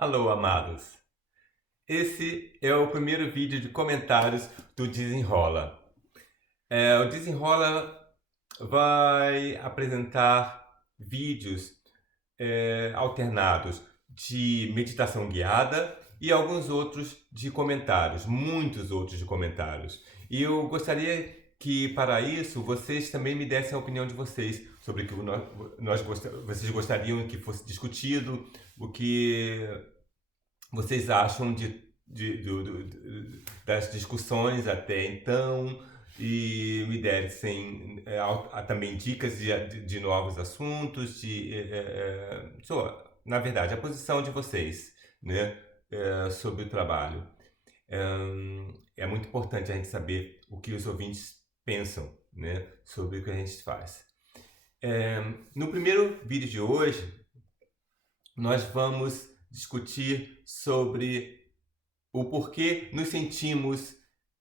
Alô, amados! Esse é o primeiro vídeo de comentários do Desenrola. O Desenrola vai apresentar vídeos alternados de meditação guiada e alguns outros de comentários, muitos outros de comentários. E eu gostaria que, para isso, vocês também me dessem a opinião de vocês sobre o que vocês gostariam que fosse discutido, o que vocês acham das discussões até então e me dessem também dicas de novos assuntos, na verdade, a posição de vocês, né, sobre o trabalho. É muito importante a gente saber o que os ouvintes pensam, né, sobre o que a gente faz. No primeiro vídeo de hoje, nós vamos discutir sobre o porquê nos sentimos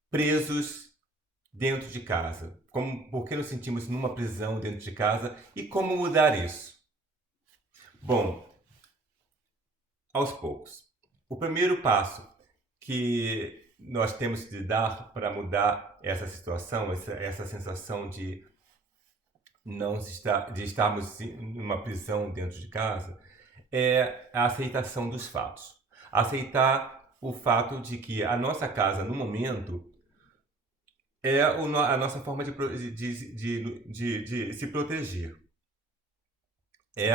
presos dentro de casa, por que nos sentimos numa prisão dentro de casa e como mudar isso. Bom, aos poucos. O primeiro passo que nós temos de dar para mudar essa situação, essa sensação de de estarmos numa prisão dentro de casa, é a aceitação dos fatos. Aceitar o fato de que a nossa casa, no momento, é a nossa forma de se proteger. É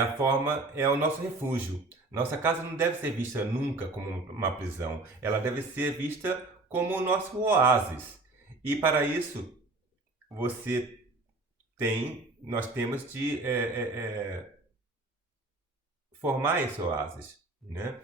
o nosso refúgio. Nossa casa não deve ser vista nunca como uma prisão. Ela deve ser vista como o nosso oásis. E para isso, nós temos de formar esse oásis, né?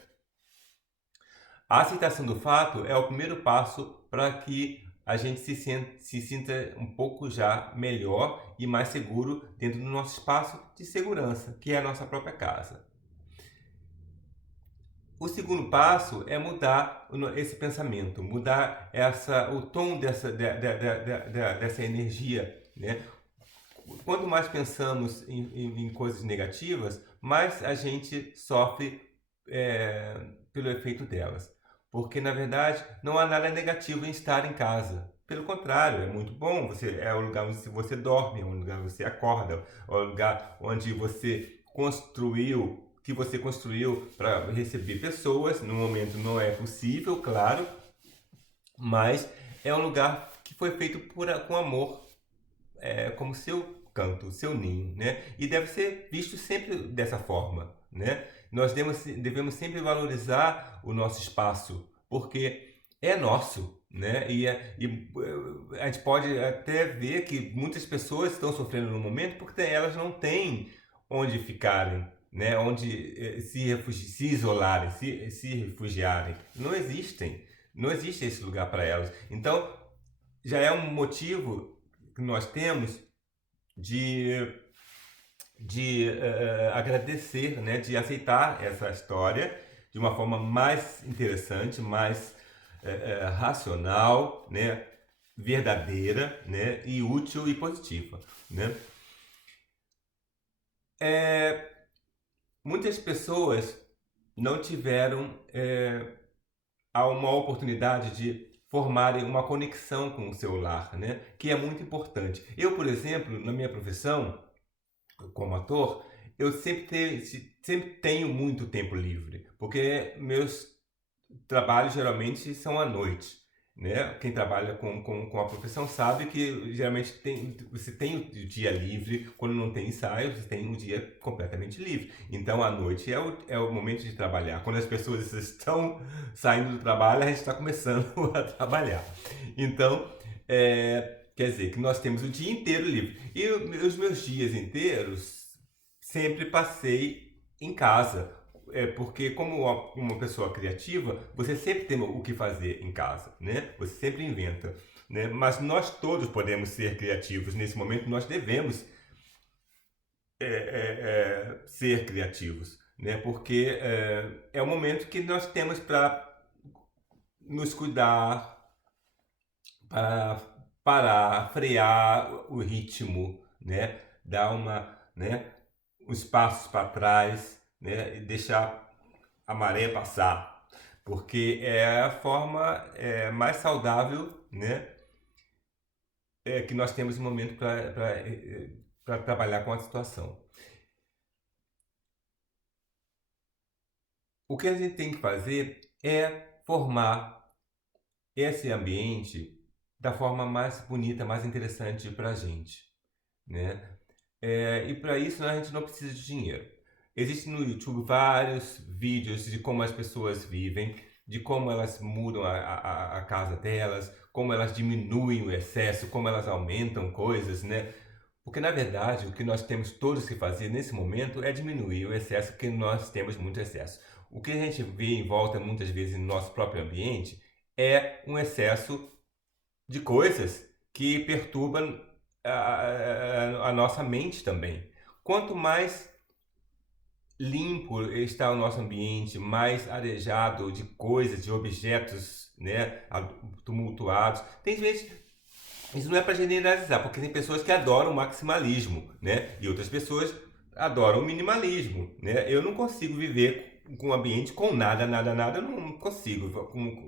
A aceitação do fato é o primeiro passo para que a gente se sinta um pouco já melhor e mais seguro dentro do nosso espaço de segurança, que é a nossa própria casa. O segundo passo é mudar esse pensamento, mudar o tom dessa energia, né? Quanto mais pensamos em coisas negativas, mais a gente sofre pelo efeito delas. Porque, na verdade, não há nada negativo em estar em casa. Pelo contrário, é muito bom. É o lugar onde você dorme, é o lugar onde você acorda, é o lugar onde que você construiu para receber pessoas. No momento não é possível, claro, mas é um lugar que foi feito com amor, como seu canto, seu ninho, né? E deve ser visto sempre dessa forma, né? Nós devemos sempre valorizar o nosso espaço, porque é nosso, né? A gente pode até ver que muitas pessoas estão sofrendo no momento porque elas não têm onde ficarem, né? Onde se isolarem, se refugiarem. Não existe esse lugar para elas. Então, já é um motivo que nós temos de agradecer, né, de aceitar essa história de uma forma mais interessante, mais racional, né, verdadeira, né, e útil e positiva, né? Muitas pessoas não tiveram uma oportunidade de formarem uma conexão com o celular, né? Que é muito importante. Eu, por exemplo, na minha profissão, como ator, eu sempre tenho muito tempo livre, porque meus trabalhos geralmente são à noite, né? Quem trabalha com a profissão sabe que geralmente você tem o dia livre, quando não tem ensaio, você tem um dia completamente livre. Então à noite é o momento de trabalhar. Quando as pessoas estão saindo do trabalho, a gente está começando a trabalhar. Então, quer dizer que nós temos o dia inteiro livre. E os meus dias inteiros sempre passei em casa, porque como uma pessoa criativa, você sempre tem o que fazer em casa, né? Você sempre inventa, né? Mas nós todos podemos ser criativos. Nesse momento, nós devemos ser criativos, né? Porque é o momento que nós temos para nos cuidar, para parar, frear o ritmo, né? Dar uns passos para trás, né? E deixar a maré passar, porque é a forma mais saudável, né, que nós temos no momento para trabalhar com a situação. O que a gente tem que fazer é formar esse ambiente da forma mais bonita, mais interessante para a gente, né? E para isso a gente não precisa de dinheiro. Existem no YouTube vários vídeos de como as pessoas vivem, de como elas mudam a casa delas, como elas diminuem o excesso, como elas aumentam coisas, né? Porque na verdade o que nós temos todos que fazer nesse momento é diminuir o excesso, porque nós temos muito excesso. O que a gente vê em volta muitas vezes no nosso próprio ambiente é um excesso de coisas que perturbam a nossa mente também. Quanto mais limpo está o nosso ambiente, mais arejado de coisas, de objetos, né, tumultuados. Tem gente, isso não é para generalizar, porque tem pessoas que adoram o maximalismo, né, e outras pessoas adoram o minimalismo, né. Eu não consigo viver com um ambiente com nada, eu não consigo,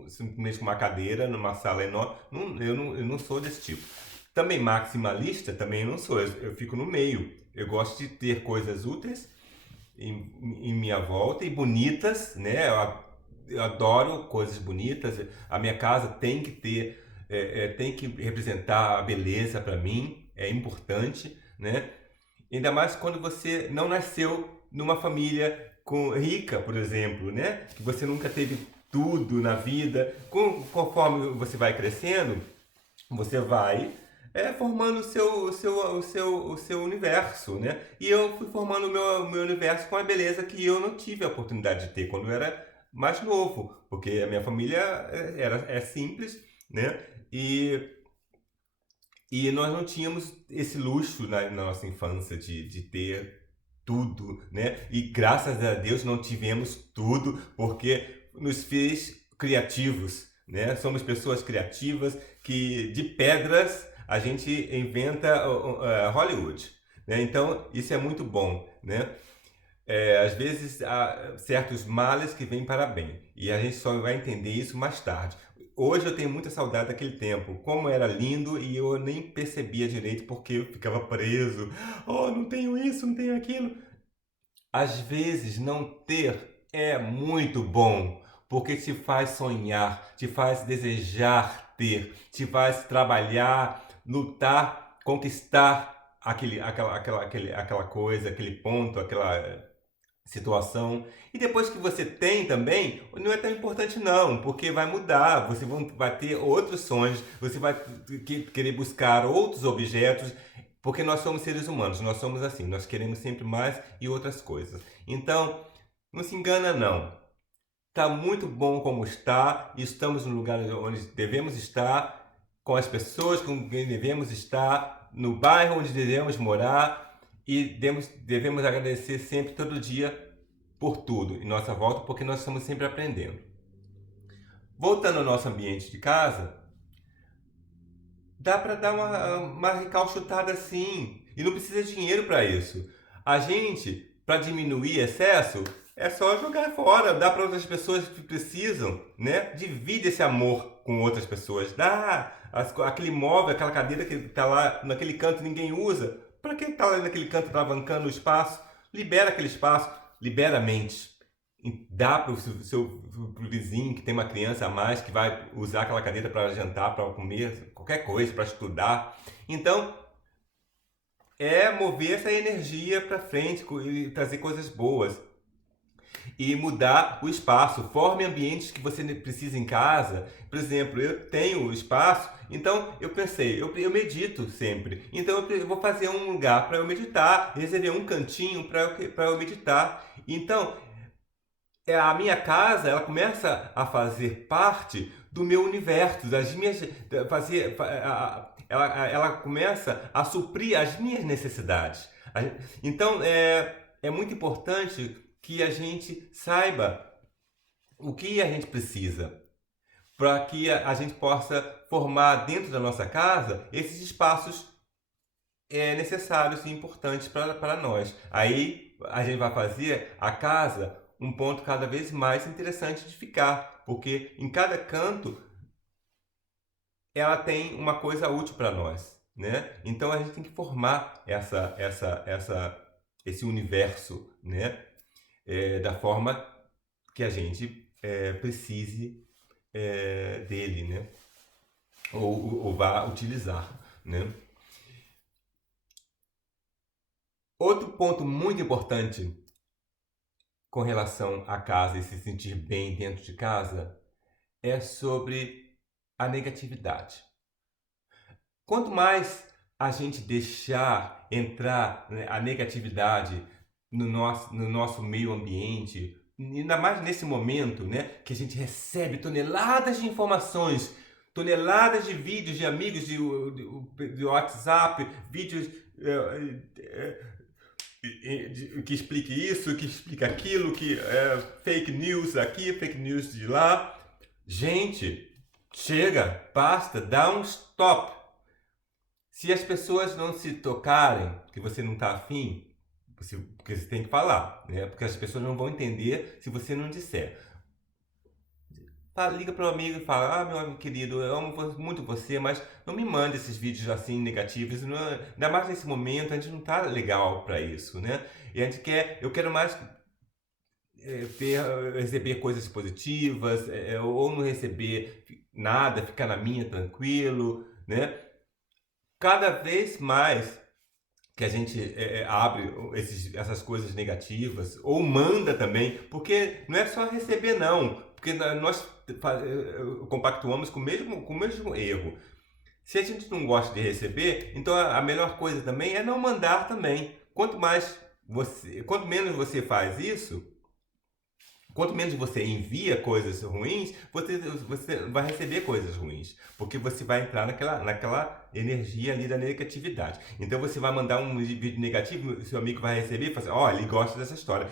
simplesmente com uma cadeira numa sala enorme, eu não sou desse tipo. Também maximalista, também não sou, eu fico no meio. Eu gosto de ter coisas úteis em minha volta e bonitas, né? Eu adoro coisas bonitas. A minha casa tem que ter, tem que representar a beleza para mim, é importante, né? Ainda mais quando você não nasceu numa família rica, por exemplo, né? Que você nunca teve tudo na vida. Conforme você vai crescendo, você vai formando o seu universo, né? E eu fui formando o meu universo com a beleza que eu não tive a oportunidade de ter quando eu era mais novo, porque a minha família é simples, né? E nós não tínhamos esse luxo na nossa infância de ter tudo, né? E graças a Deus não tivemos tudo, porque nos fez criativos, né? Somos pessoas criativas que de pedras a gente inventa Hollywood, né? Então isso é muito bom, né? Às vezes há certos males que vêm para bem e a gente só vai entender isso mais tarde. Hoje eu tenho muita saudade daquele tempo, como era lindo e eu nem percebia direito porque eu ficava preso. Oh, não tenho isso, não tenho aquilo. Às vezes não ter é muito bom, porque te faz sonhar, te faz desejar ter, te faz trabalhar, lutar, conquistar aquela coisa, aquele ponto, aquela situação. E depois que você tem também, não é tão importante não, porque vai mudar, você vai ter outros sonhos, você vai querer buscar outros objetos, porque nós somos seres humanos, nós somos assim, nós queremos sempre mais e outras coisas. Então, não se engana não. Está muito bom como está, estamos no lugar onde devemos estar, com as pessoas com quem devemos estar, no bairro onde devemos morar e devemos agradecer sempre, todo dia, por tudo em nossa volta, porque nós estamos sempre aprendendo. Voltando ao nosso ambiente de casa, dá para dar uma recalchutada sim, e não precisa de dinheiro para isso. A gente, para diminuir excesso, é só jogar fora, dá para outras pessoas que precisam, né? Divide esse amor com outras pessoas, dá aquele móvel, aquela cadeira que está lá naquele canto e ninguém usa, para que está lá naquele canto travancando o espaço? Libera aquele espaço, libera a mente. Dá para o pro vizinho que tem uma criança a mais que vai usar aquela cadeira para jantar, para comer, qualquer coisa, para estudar. Então, é mover essa energia para frente e trazer coisas boas. E mudar o espaço. Forme ambientes que você precisa em casa. Por exemplo, eu tenho espaço, então eu pensei, eu medito sempre. Então eu vou fazer um lugar para eu meditar, reservei um cantinho para eu meditar. Então, a minha casa, ela começa a fazer parte do meu universo, das minhas fazer ela começa a suprir as minhas necessidades. Então é muito importante que a gente saiba o que a gente precisa para que a gente possa formar dentro da nossa casa esses espaços necessários e importantes para nós. Aí a gente vai fazer a casa um ponto cada vez mais interessante de ficar, porque em cada canto ela tem uma coisa útil para nós, né? Então a gente tem que formar esse universo, né? Da forma que a gente precise dele, né? Ou vá utilizar, né? Outro ponto muito importante com relação à casa e se sentir bem dentro de casa é sobre a negatividade. Quanto mais a gente deixar entrar, né, a negatividade no nosso meio ambiente, ainda mais nesse momento, né, que a gente recebe toneladas de informações, toneladas de vídeos de amigos de WhatsApp, vídeos que explique isso, que explica aquilo, que fake news aqui, fake news de lá. Gente, chega, basta, dá um stop. Se as pessoas não se tocarem, que você não está afim, porque você tem que falar, né? Porque as pessoas não vão entender se você não disser. Liga para um amigo e fala: meu amigo querido, eu amo muito você, mas não me mande esses vídeos assim negativos. Não, ainda mais nesse momento, a gente não está legal para isso, né? E a gente eu quero mais receber coisas positivas, ou não receber nada, ficar na minha tranquilo, né? Cada vez mais que a gente abre essas coisas negativas, ou manda também, porque não é só receber não, porque nós compactuamos com o mesmo erro. Se a gente não gosta de receber, então a melhor coisa também é não mandar também. Quanto menos você faz isso, quanto menos você envia coisas ruins, você vai receber coisas ruins. Porque você vai entrar naquela energia ali da negatividade. Então você vai mandar um vídeo negativo, seu amigo vai receber e fala assim: ele gosta dessa história.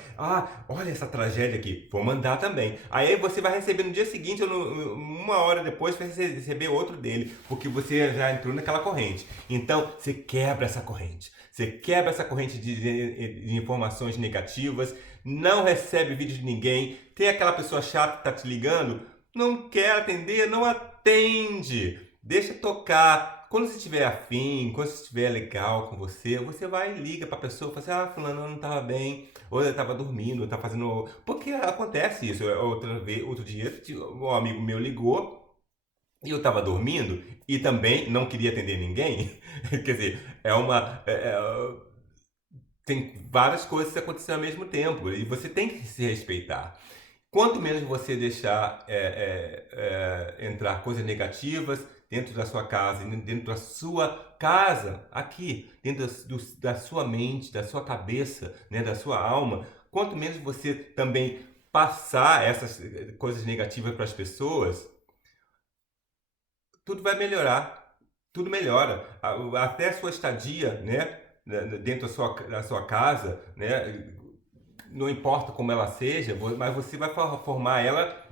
Olha essa tragédia aqui, vou mandar também. Aí você vai receber no dia seguinte, ou uma hora depois, vai receber outro dele. Porque você já entrou naquela corrente. Então você quebra essa corrente. Você quebra essa corrente de informações negativas, não recebe vídeo de ninguém, tem aquela pessoa chata que tá te ligando, não quer atender, não atende, deixa tocar. Quando você estiver afim, quando você estiver legal com você vai e liga pra pessoa e fala assim: fulano não tava bem, ou ele tava dormindo, ou tá fazendo... Porque acontece isso. Outro dia, um amigo meu ligou, e eu tava dormindo, e também não queria atender ninguém. Quer dizer, tem várias coisas acontecendo ao mesmo tempo e você tem que se respeitar. Quanto menos você deixar entrar coisas negativas dentro da sua casa, dentro da sua casa, aqui, dentro da sua mente, da sua cabeça, né, da sua alma, quanto menos você também passar essas coisas negativas para as pessoas, tudo vai melhorar, tudo melhora. Até a sua estadia, né, dentro da sua casa, né, não importa como ela seja, mas você vai formar ela,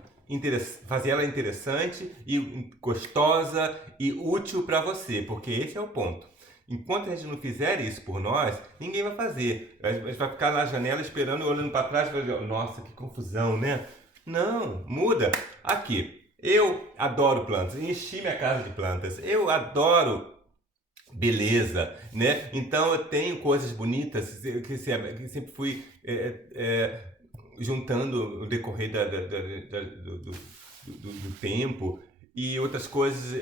fazer ela interessante e gostosa e útil para você, porque esse é o ponto. Enquanto a gente não fizer isso por nós, ninguém vai fazer. A gente vai ficar na janela esperando, olhando para trás e vai dizer: nossa, que confusão, né? Não, muda. Aqui, eu adoro plantas, enchi minha casa de plantas, eu adoro beleza, né? Então eu tenho coisas bonitas que sempre fui juntando no decorrer do tempo, e outras coisas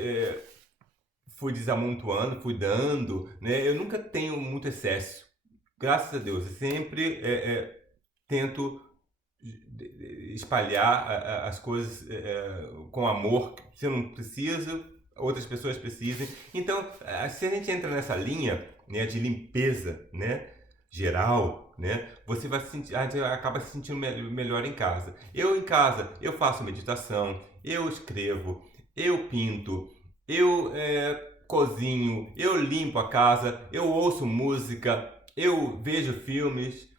fui desamontoando, fui dando, né? Eu nunca tenho muito excesso, graças a Deus. Eu sempre tento espalhar as coisas com amor. Se eu não preciso, outras pessoas precisem. Então, se a gente entra nessa linha, né, de limpeza, né, geral, né, você vai sentir, a gente acaba se sentindo melhor em casa. Em casa, eu faço meditação, eu escrevo, eu pinto, eu cozinho, eu limpo a casa, eu ouço música, eu vejo filmes.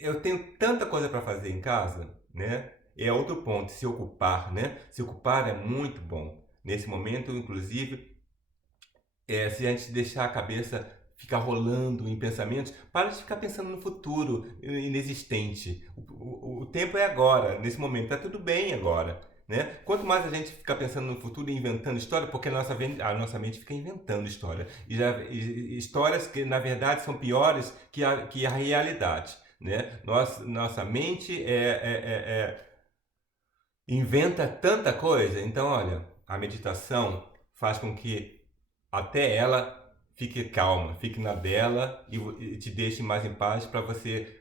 Eu tenho tanta coisa para fazer em casa, né? É outro ponto, se ocupar, né? Se ocupar é muito bom. Nesse momento, inclusive, se a gente deixar a cabeça ficar rolando em pensamentos, para de ficar pensando no futuro inexistente. O tempo é agora, nesse momento, está tudo bem agora. Né? Quanto mais a gente fica pensando no futuro e inventando história, porque a nossa mente fica inventando história. Histórias que, na verdade, são piores que a realidade. Né? Nossa mente inventa tanta coisa. Então, olha, a meditação faz com que até ela fique calma, fique na dela e te deixe mais em paz para você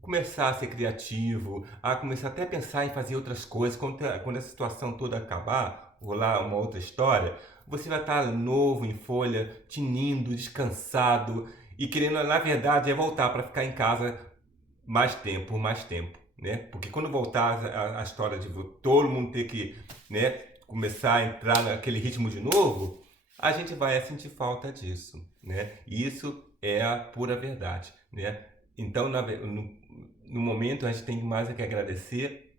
começar a ser criativo, a começar até a pensar em fazer outras coisas. Quando essa situação toda acabar, rolar uma outra história, você vai estar novo, em folha, tinindo, descansado e querendo, na verdade, voltar para ficar em casa por mais tempo, né? Porque quando voltar a história de todo mundo ter que, né, começar a entrar naquele ritmo de novo, a gente vai sentir falta disso, né? E isso é a pura verdade, né? Então, no momento, a gente tem mais é que agradecer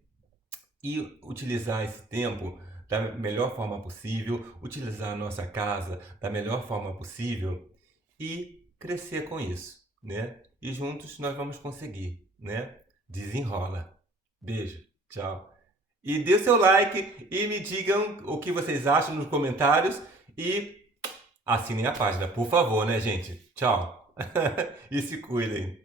e utilizar esse tempo da melhor forma possível, utilizar a nossa casa da melhor forma possível e crescer com isso, né? E juntos nós vamos conseguir, né? Desenrola. Beijo, tchau. E dê o seu like e me digam o que vocês acham nos comentários e assinem a página, por favor, né, gente? Tchau. E se cuidem.